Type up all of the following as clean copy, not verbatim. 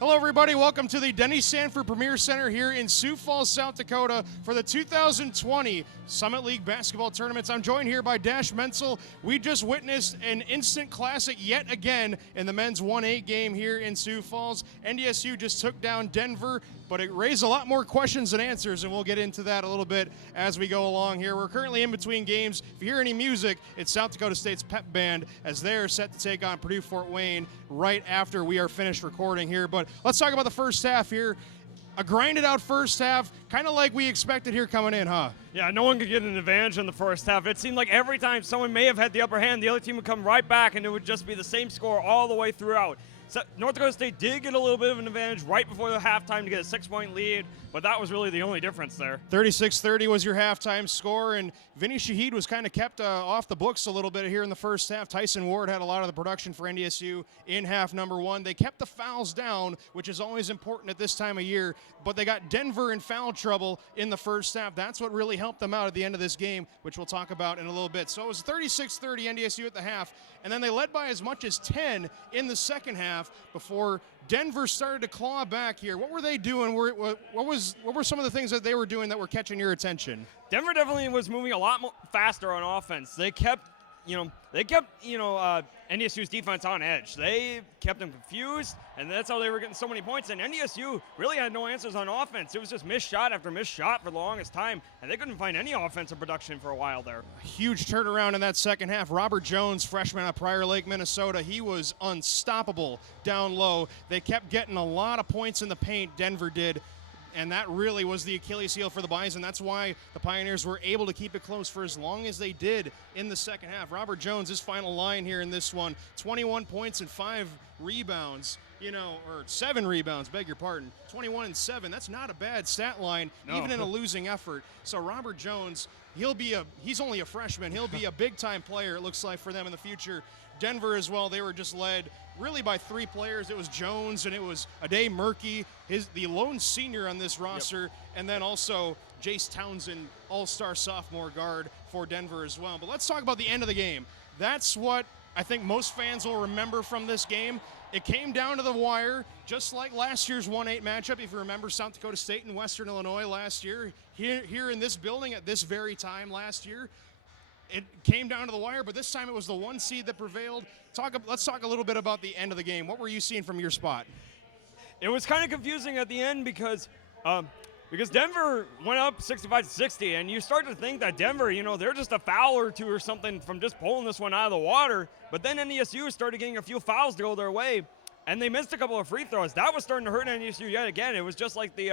Hello, everybody. Welcome to the Denny Sanford Premier Center here in Sioux Falls, South Dakota for the 2020 Summit League Basketball Tournaments. I'm joined here by Dash Mentzel. We just witnessed an instant classic yet again in the men's 1-8 game here in Sioux Falls. NDSU just took down Denver, but it raised a lot more questions than answers, and we'll get into that a little bit as we go along here. We're currently in between games. If you hear any music, it's South Dakota State's pep band as they're set to take on Purdue Fort Wayne right after we are finished recording here. But let's talk about the first half here. A grinded out first half, kind of like we expected here coming in, huh? Yeah, no one could get an advantage in the first half. It seemed like every time someone may have had the upper hand, the other team would come right back and it would just be the same score all the way throughout. So North Dakota State did get a little bit of an advantage right before the halftime to get a 6-point lead, but that was really the only difference there. 36-30 was your halftime score, and Vinny Shahid was kind of kept off the books a little bit here in the first half. Tyson Ward had a lot of the production for NDSU in half number one. They kept the fouls down, which is always important at this time of year, but they got Denver in foul trouble in the first half. That's what really helped them out at the end of this game, which we'll talk about in a little bit. So it was 36-30 NDSU at the half, and then they led by as much as 10 in the second half before Denver started to claw back here. What were they doing? What were some of the things that they were doing that were catching your attention? Denver definitely was moving a lot faster on offense. They kept NDSU's defense on edge. They kept them confused, and that's how they were getting so many points. And NDSU really had no answers on offense. It was just missed shot after missed shot for the longest time, and they couldn't find any offensive production for a while there. A huge turnaround in that second half. Robert Jones, freshman out of Prior Lake, Minnesota, he was unstoppable down low. They kept getting a lot of points in the paint, Denver did. And that really was the Achilles heel for the Bison. That's why the Pioneers were able to keep it close for as long as they did in the second half. Robert Jones, his final line here in this one, 21 points and 5 rebounds, or 7 rebounds, beg your pardon. 21 and 7, that's not a bad stat line, even in a losing effort. So Robert Jones, he's only a freshman. He'll be a big-time player, it looks like, for them in the future. Denver as well, they were just led really by 3 players. It was Jones and it was Ade Murky, the lone senior on this roster, and then also Jace Townsend, all-star sophomore guard for Denver as well. But let's talk about the end of the game. That's what I think most fans will remember from this game. It came down to the wire, just like last year's 1-8 matchup. If you remember South Dakota State and Western Illinois last year, here in this building at this very time last year, it came down to the wire, but this time it was the 1 seed that prevailed. Let's talk a little bit about the end of the game. What were you seeing from your spot? It was kind of confusing at the end because Denver went up 65-60, and you start to think that Denver, they're just a foul or two or something from just pulling this one out of the water. But then NDSU started getting a few fouls to go their way, and they missed a couple of free throws. That was starting to hurt NDSU yet again. It was just like the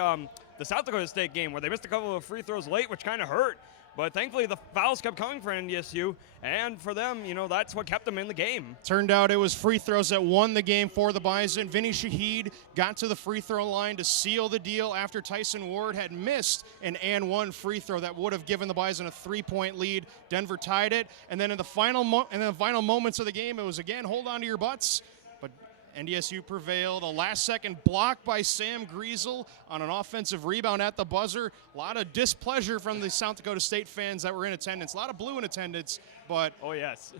South Dakota State game where they missed a couple of free throws late, which kind of hurt. But thankfully, the fouls kept coming for NDSU, and for them, that's what kept them in the game. Turned out it was free throws that won the game for the Bison. Vinny Shahid got to the free throw line to seal the deal after Tyson Ward had missed an and one free throw that would have given the Bison a 3-point lead. Denver tied it, and then in the final moments of the game, it was again, hold on to your butts. But NDSU prevailed. A last-second block by Sam Griesel on an offensive rebound at the buzzer. A lot of displeasure from the South Dakota State fans that were in attendance. A lot of blue in attendance, but oh yes,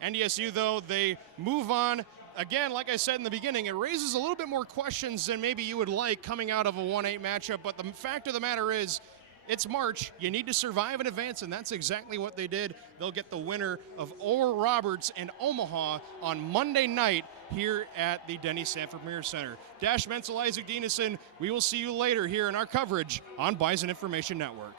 NDSU, though, they move on. Again, like I said in the beginning, it raises a little bit more questions than maybe you would like coming out of a 1-8 matchup, but the fact of the matter is, it's March. You need to survive and advance, and that's exactly what they did. They'll get the winner of Oral Roberts and Omaha on Monday night here at the Denny Sanford Premier Center. Dash Mentzel, Isak Dinesen, we will see you later here in our coverage on Bison Information Network.